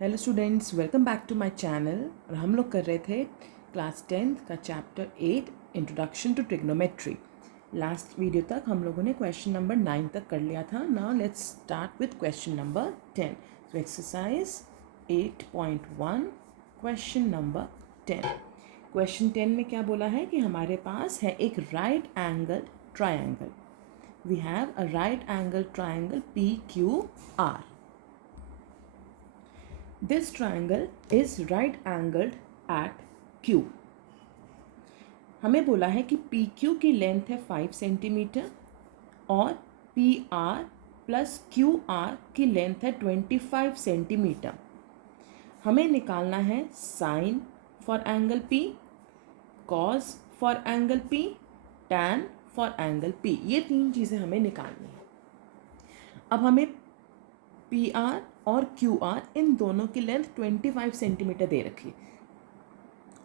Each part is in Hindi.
Hello students, welcome back to my channel. और हम लोग कर रहे थे क्लास 10th का chapter 8 introduction to trigonometry. Last video तक हम लोगों ने क्वेश्चन नंबर 9 तक कर लिया था। Now let's start with question number 10। So exercise 8.1 question number 10। Question 10 में क्या बोला है कि हमारे पास है एक right angle triangle. We have a right angle triangle PQR. This triangle is right angled at Q. हमें बोला है कि PQ की लेंथ है 5 सेंटीमीटर और PR प्लस QR की लेंथ है 25 सेंटीमीटर। हमें निकालना है sine for angle P, cos for angle P, tan for angle P। ये तीन चीज़ें हमें निकालनी है। अब हमें PR और QR इन दोनों की लेंथ 25 सेंटीमीटर दे रखी है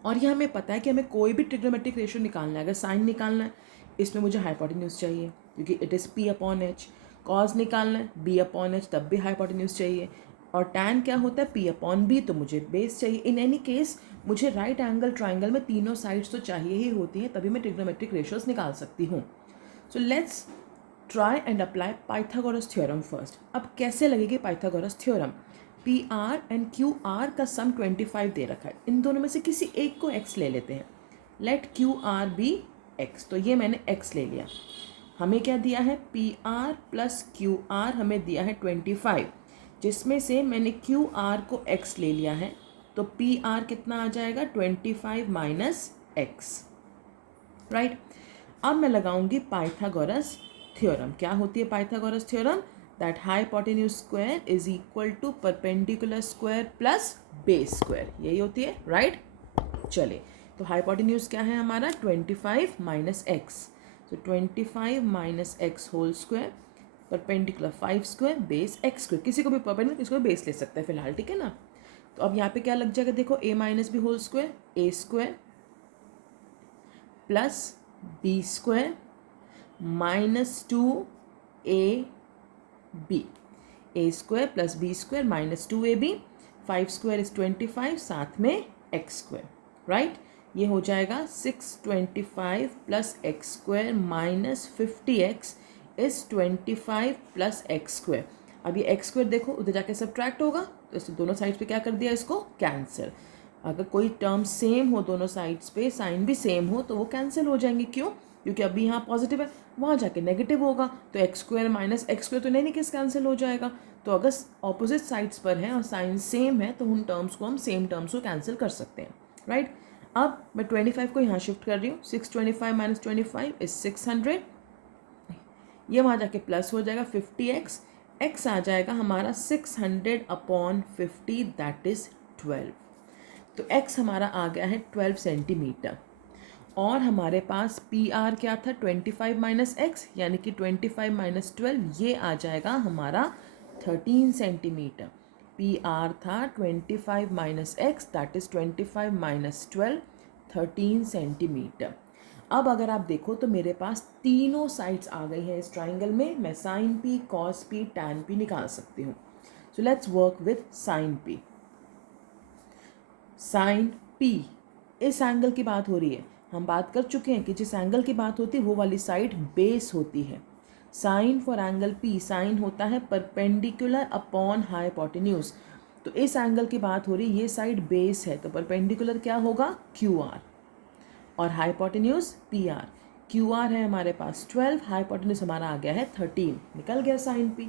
और ये हमें पता है कि हमें कोई भी ट्रिग्नोमेट्रिक रेशियो निकालना है। अगर साइन निकालना है, इसमें मुझे हाइपोटेन्यूज चाहिए क्योंकि इट इज़ P/H। कॉस निकालना है B/H, तब भी हाइपोटेन्यूज चाहिए। और टैन क्या होता है P/B, तो मुझे बेस चाहिए। इन एनी केस मुझे राइट एंगल ट्राइंगल में तीनों साइड्स तो चाहिए ही होती हैं, तभी मैं ट्रिग्नोमेट्रिक रेशियोज निकाल सकती हूँ। So let's try and apply Pythagoras theorem first. अब कैसे लगेगी Pythagoras theorem? PR and QR का सम 25 दे रखा है। इन दोनों में से किसी एक को x ले लेते हैं। Let QR be x। तो ये मैंने x ले लिया। हमें क्या दिया है? PR प्लस QR हमें दिया है 25, जिसमें से मैंने QR को x ले लिया है। तो PR कितना आ जाएगा? 25 माइनस x, राइट। अब मैं लगाऊंगी पाइथागोरस थ्योरम। क्या होती है Pythagoras theorem? That hypotenuse square is equal to perpendicular square plus base square. यही होती है, राइट। चलिए, तो हाइपोटेन्यूज क्या है हमारा? 25 minus x. So 25 minus x whole square, perpendicular 5 square, base x square. किसी को भी परपेंडिकुलर, किसी को भी बेस ले सकते हैं फिलहाल, ठीक है ना। तो अब यहाँ पे क्या लग जाएगा? देखो, a minus b whole square, a square plus b square minus 2ab, a square plus b square minus 2ab, 5 square is 25, साथ में एक्स स्क्वायर, राइट। ये हो जाएगा 625 plus x square minus 50x is 25 plus x square. अब ये एक्स स्क्वायर देखो उधर जाके सब्ट्रैक्ट होगा, तो इसको दोनों साइड्स पे क्या कर दिया? इसको कैंसिल। अगर कोई टर्म सेम हो दोनों साइड्स पे, साइन भी सेम हो, तो वो कैंसिल हो जाएंगे। क्यों? क्योंकि अभी यहाँ पॉजिटिव है, वहाँ जाके नेगेटिव होगा, तो x square minus x square तो नहीं किस कैंसिल हो जाएगा। तो अगर ऑपोजिट साइड्स पर है और साइन सेम है, तो उन टर्म्स को हम सेम टर्म्स को कैंसिल कर सकते हैं, राइट। अब मैं 25 को यहाँ शिफ्ट कर रही हूँ। 625 माइनस 25 इज 600। ये वहाँ जाके प्लस हो जाएगा 50x, x आ जाएगा हमारा 600/50, दैट इज़ 12। तो x हमारा आ गया है 12 सेंटीमीटर। और हमारे पास PR क्या था? 25 माइनस एक्स, यानी कि 25 माइनस 12, ये आ जाएगा हमारा 13 सेंटीमीटर। PR था 25 minus x, that is 25 minus 12, 13 centimetre. अब अगर आप देखो तो मेरे पास तीनों साइड्स आ गई हैं इस ट्राइंगल में। मैं sine P, cos P, tan P निकाल सकती हूँ। So let's work with sine P। Sine P, इस एंगल की बात हो रही है। हम बात कर चुके हैं कि जिस एंगल की बात होती है वो वाली साइड बेस होती है। Sine for angle P, sine होता है परपेंडिकुलर अपॉन हाइपोटेन्यूज। तो इस एंगल की बात हो रही है, ये साइड बेस है, तो परपेंडिकुलर क्या होगा? QR और हाइपोटेन्यूज PR। QR है हमारे पास 12, हाइपोटेन्यूज हमारा आ गया है 13। निकल गया साइन P।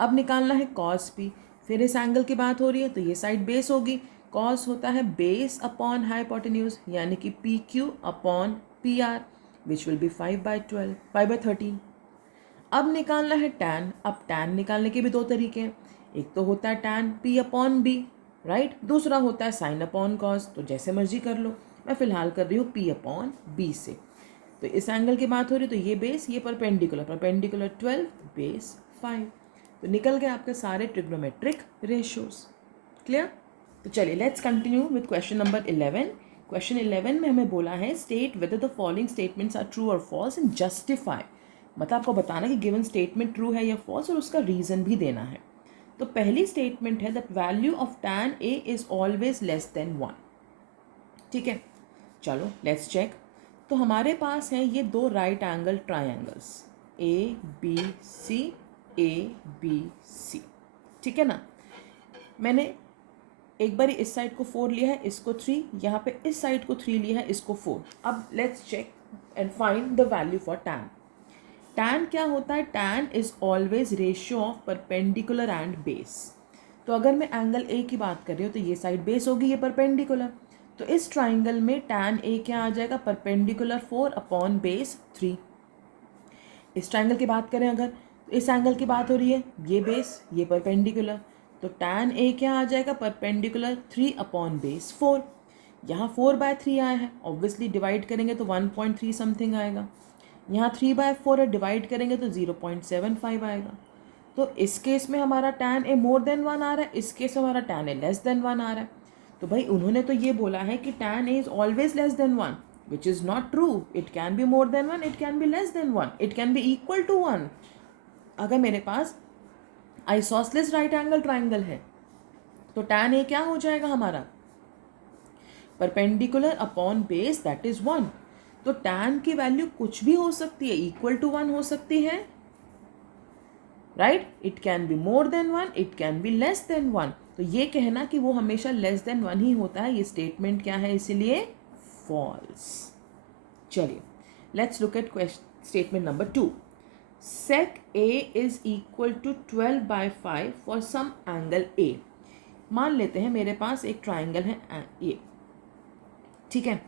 अब निकालना है कॉस P। फिर इस एंगल की बात हो रही है, तो ये साइड बेस होगी। कॉस होता है बेस अपॉन हाइपोटेन्यूज, यानी कि PQ upon PR, which will be 5/12, 5/13। अब निकालना है टैन। अब टैन निकालने के भी दो तरीके हैं। एक तो होता है टैन P/B, राइट। दूसरा होता है साइन अपॉन कॉस। तो जैसे मर्जी कर लो, मैं फिलहाल कर रही हूँ P/B से। तो इस एंगल की बात हो रही है, तो ये बेस, ये परपेंडिकुलर, परपेंडिकुलर 12, बेस 5। तो निकल गए आपके सारे ट्रिग्नोमेट्रिक रेशियोज। क्लियर? तो चलिए let's continue with question number 11। Question 11 में हमें बोला है state whether the following statements are true और फॉल्स एंड जस्टिफाई। मतलब आपको बताना कि गिवन स्टेटमेंट ट्रू है या फॉल्स और उसका रीज़न भी देना है। तो पहली स्टेटमेंट है that value of tan A is always less than 1। ठीक है, चलो लेट्स चेक। तो हमारे पास हैं ये दो right angle triangles ABC, ABC। ठीक है ना, मैंने एक बार इस साइड को 4 लिया है, इसको 3, यहाँ पे इस साइड को 3 लिया है, इसको 4। अब let's check and find the value for tan। tan क्या होता है? tan is always ratio of perpendicular and base. तो अगर मैं एंगल A की बात कर रही हूँ तो ये साइड बेस होगी, ये परपेंडिकुलर। तो इस ट्राइंगल में tan A क्या आ जाएगा? Perpendicular 4 upon base 3। इस ट्राइंगल की बात करें अगर, तो इस एंगल की बात हो रही है, ये बेस, ये परपेंडिकुलर, तो tan A क्या आ जाएगा? Perpendicular 3 upon base 4। यहाँ 4/3 आया है, ऑब्वियसली डिवाइड करेंगे तो 1.3 समथिंग आएगा। यहाँ 3/4 है, डिवाइड करेंगे तो 0.75 आएगा। तो इस केस में हमारा tan A मोर देन 1 आ रहा है, इस केस में हमारा tan A लेस देन 1 आ रहा है। तो भाई उन्होंने तो ये बोला है कि tan A is always less than 1, which is not true. It can be more than 1, it can be less than 1, it can be equal to 1। अगर मेरे पास आइसोसेलेस राइट एंगल ट्राइंगल है तो tan A क्या हो जाएगा हमारा? Perpendicular upon base that is 1। तो tan की वैल्यू कुछ भी हो सकती है, इक्वल टू 1 हो सकती है, right? It can be more than 1, it can be less than 1। तो ये कहना कि वो हमेशा लेस देन 1 ही होता है, ये स्टेटमेंट क्या है? इसीलिए फॉल्स। चलिए let's look at statement number 2। sec A is equal to 12/5 for some angle A। मान लेते हैं मेरे पास एक ट्राइंगल है ये, ठीक है।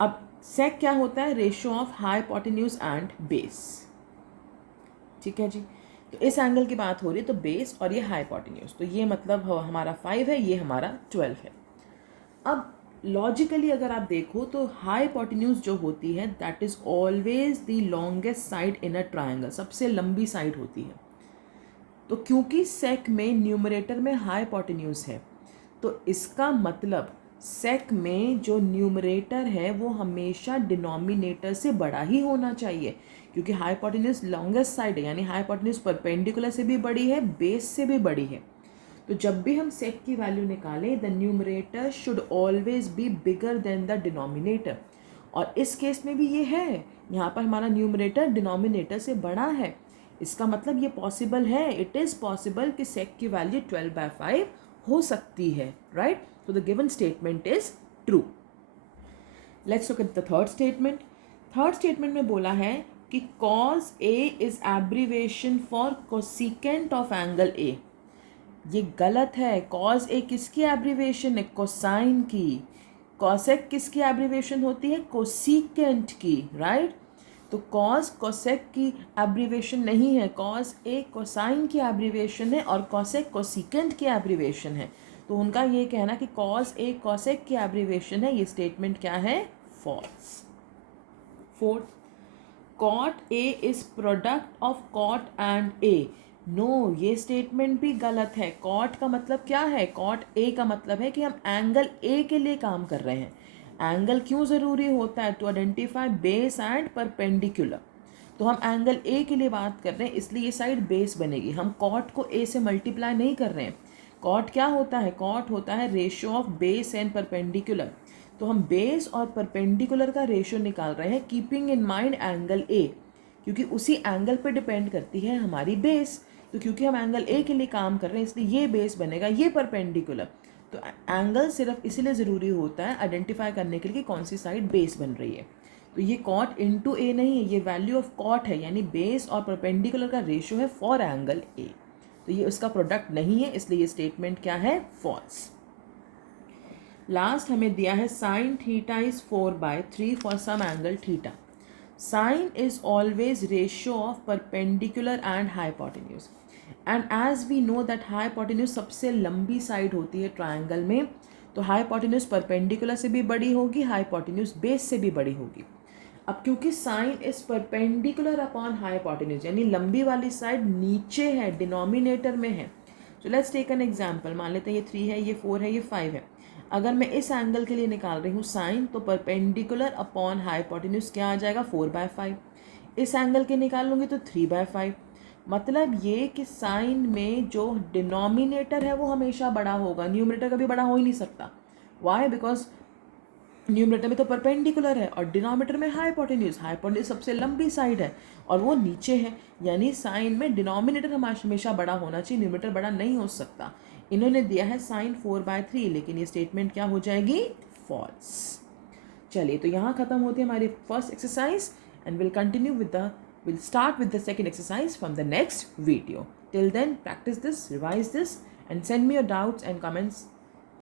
अब sec क्या होता है? Ratio of hypotenuse and base. ठीक है जी, तो इस एंगल की बात हो रही है, तो बेस और ये हाइपोटेन्यूज, तो ये मतलब हमारा 5 है, ये हमारा 12 है। अब लॉजिकली अगर आप देखो तो हाइपोटेन्यूज जो होती है that is always the longest side in a triangle, सबसे लंबी साइड होती है। तो क्योंकि सेक में न्यूमरेटर में हाइपोटेन्यूज है, तो इसका मतलब सेक में जो न्यूमरेटर है वो हमेशा डिनोमिनेटर से बड़ा ही होना चाहिए, क्योंकि हाइपोटेन्यूज लॉन्गेस्ट साइड है, यानी हाइपोटेन्यूज परपेंडिकुलर से भी बड़ी है, बेस से भी बड़ी है। तो जब भी हम सेक की वैल्यू निकालें, the numerator should always be bigger than the denominator. और इस केस में भी ये है, यहाँ पर हमारा न्यूमरेटर डिनोमिनेटर से बड़ा है, इसका मतलब ये पॉसिबल है, इट इज़ पॉसिबल कि सेक की वैल्यू 12/5 हो सकती है, राइट? तो the given statement is true. Let's look at the third statement. Third statement में बोला है कि cos A is abbreviation for cosecant of angle A। ये गलत है। कॉज ए किसकी एब्रीवेशन है? कोसाइन की। कॉसेक किसकी एब्रीवेशन होती है? कोसिकेंट की, राइट? तो कॉज कोसेक की एब्रीवेशन नहीं है, कॉज ए कोसाइन की एब्रीवेशन है और कॉसेक कोसिकेंट की एब्रीवेशन है। तो उनका ये कहना कि कॉज ए कॉसेक की एब्रीवेशन है, ये स्टेटमेंट क्या है? False. Fourth, cot A is product of cot and A. No, ये स्टेटमेंट भी गलत है। कॉट का मतलब क्या है? कॉट ए का मतलब है कि हम एंगल ए के लिए काम कर रहे हैं। एंगल क्यों ज़रूरी होता है? To identify base and perpendicular. तो हम एंगल ए के लिए बात कर रहे हैं, इसलिए ये साइड बेस बनेगी। हम कॉट को ए से मल्टीप्लाई नहीं कर रहे हैं। कॉट क्या होता है? कॉट होता है ratio of base and perpendicular. तो हम बेस और परपेंडिकुलर का रेशियो निकाल रहे हैं, keeping in mind angle A, क्योंकि उसी एंगल पे डिपेंड करती है हमारी बेस। तो क्योंकि हम एंगल ए के लिए काम कर रहे हैं, इसलिए ये बेस बनेगा, ये परपेंडिकुलर। तो एंगल सिर्फ इसीलिए ज़रूरी होता है आइडेंटिफाई करने के लिए कि कौन सी साइड बेस बन रही है। तो ये कॉट इनटू ए नहीं है, ये वैल्यू ऑफ कॉट है, यानी बेस और परपेंडिकुलर का रेशियो है फॉर एंगल ए। तो ये उसका प्रोडक्ट नहीं है, इसलिए ये स्टेटमेंट क्या है? फॉल्स। लास्ट हमें दिया है sine theta is 4/3 for some angle theta. Sine is always ratio of perpendicular and hypotenuse, and as we know that hypotenuse सबसे लंबी साइड होती है ट्राइंगल में, तो हाइपोटेन्यूज परपेंडिकुलर से भी बड़ी होगी, हाइपोटेन्यूज बेस से भी बड़ी होगी। अब क्योंकि sine is perpendicular upon hypotenuse, यानी लंबी वाली साइड नीचे है, डिनोमिनेटर में है। So let's take an example. मान लेते हैं ये 3 है, ये 4 है, ये 5 है। अगर मैं इस एंगल के लिए निकाल रही हूँ साइन, तो परपेंडिकुलर अपॉन हाइपोटेन्यूज क्या आ जाएगा? 4/5। इस एंगल के निकाल लूँगी तो 3/5। मतलब ये कि साइन में जो डिनोमिनेटर है वो हमेशा बड़ा होगा, न्यूमरेटर कभी बड़ा हो ही नहीं सकता. वाई? बिकॉज न्यूमरेटर में तो परपेंडिकुलर है और डिनोमिनेटर में हाइपोटेन्यूज. हाइपोटेन्यूज सबसे लंबी साइड है और वो नीचे है, यानी साइन में डिनोमिनेटर हमेशा बड़ा होना चाहिए, न्यूमरेटर बड़ा नहीं हो सकता. इन्होंने दिया है साइन 4/3, लेकिन ये स्टेटमेंट क्या हो जाएगी? फॉल्स. चलिए, तो यहाँ खत्म होती है हमारी first exercise and we'll start with the second exercise from the next video. Till then, practice this, revise this, and send me your doubts and comments